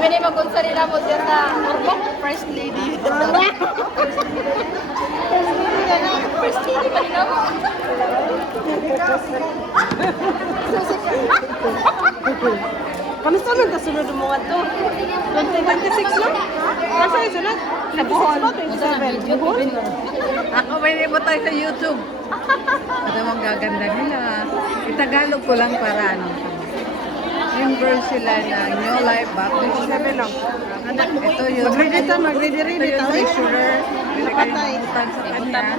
Kami ni magunsa nila mo siya sa Orbok, First Lady. First Lady pa nila mo. Kamusta man kasunod mo to? 2026 na? Nasa yung sunod? Sa Bohol. 27. Bohol? Ako may tayo sa YouTube. Ano ang gaganda nila. Itagalog ko lang para ano. Yung verse sila na New Life Baptist. 27 lang. Ito yung Magready-ready ito yung tayo. treasurer. Pinagalimutan sa kanya.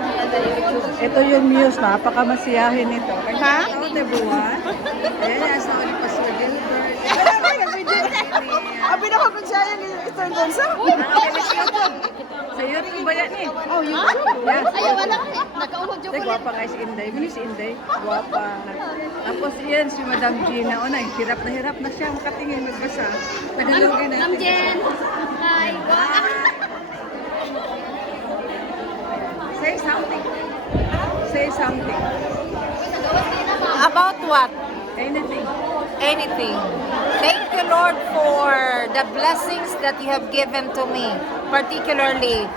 Ito yung muse. Napakamasiyahin nito. Ha? Ito, Tebuan. Ayan, asa ko ni Pastor Gilbert. Abi na kung siya yung ito yung dansa? Sa YouTube ba yan eh? Oh, yun. Yes. Ayaw, wala ka. Nakaumog Ay, chocolate. guwapa nga si Inday. Mini si Inday. Guwapa. Tapos yan, si Madam Gina. O na, hirap na siya makatingin magbasa. Tagalogin natin. Ma'am Jen. Hi. Say something. Say something. About what? Anything. Anything. Thank you, Lord, for the blessings that you have given to me, particularly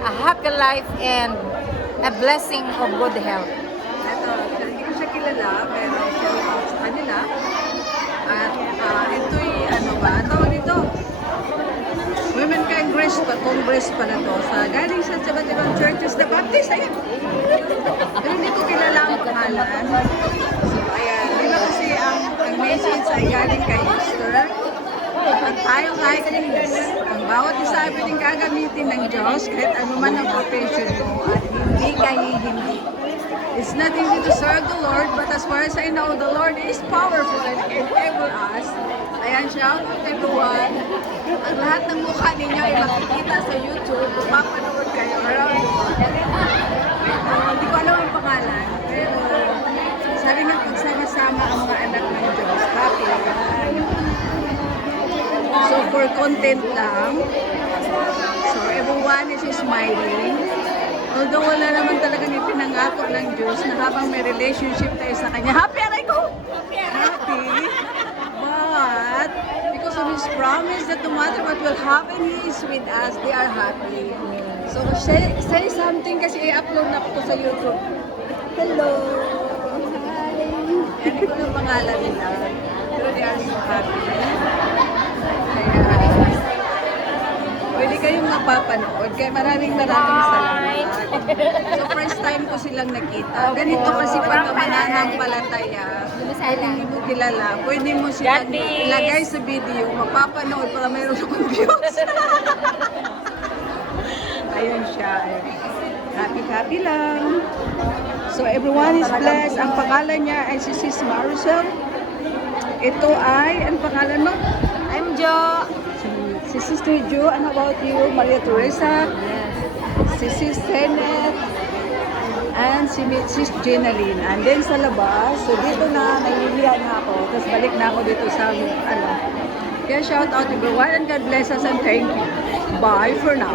a happy life and a blessing of good health. Ito, hindi ko siya kilala, pero siya sa kanila. At ito'y, ano ba, ang tawag dito? Women Congress pa na to. Galing sa iba't ibang churches na Baptist. Ayan. Pero hindi ko kilala ang pangalan. So, ayan. Di ba kasi ang message ay galing kay Easter? At tayo like this. Ang bawat isa ay pwedeng gagamitin ng Diyos kahit ano man ang profession mo at hindi kayo hindi. It's not easy to serve the Lord, but as far as I know, the Lord is powerful and enable us. Ayan, shout out everyone. Ang lahat ng mukha ninyo ay makikita sa YouTube. Mapapanood kayo around the world. Hindi ko alam ang pangalan, pero sabi nga pagsama-sama ang mga anak ng Diyos. Happy. So, for content lang. So, everyone is smiling. Although wala naman talagang ipinangako ng Diyos na habang may relationship tayo sa Kanya, happy aray ko! Happy! But, because of His promise that no matter what will happen, He is with us, they are happy. So, say something kasi i-upload na ko sa YouTube. Hello! Hi! Hindi ko ng pangalan nila. Pero they are so happy. Pwede kayong mapapanood. Kaya maraming salamat. So first time ko silang nakita. Ganito kasi pag mananampalataya, hindi mo kilala. Pwede mo silang ilagay sa video, mapapanood para mayroon akong views. Ayan siya. Happy lang. So everyone is blessed. Ang pangalan niya ay si Sis Maricel. Ito ay, ang pangalan mo? I'm Jo. Si Sister Jo, and how about you? Maria Teresa? Si Sis Tenet? And si Sis Jenaline. And then sa labas, so dito na, nahihiya na ako. Tapos balik na ako dito sa, ano. Kaya shout out everyone and God bless us and thank you. Bye for now.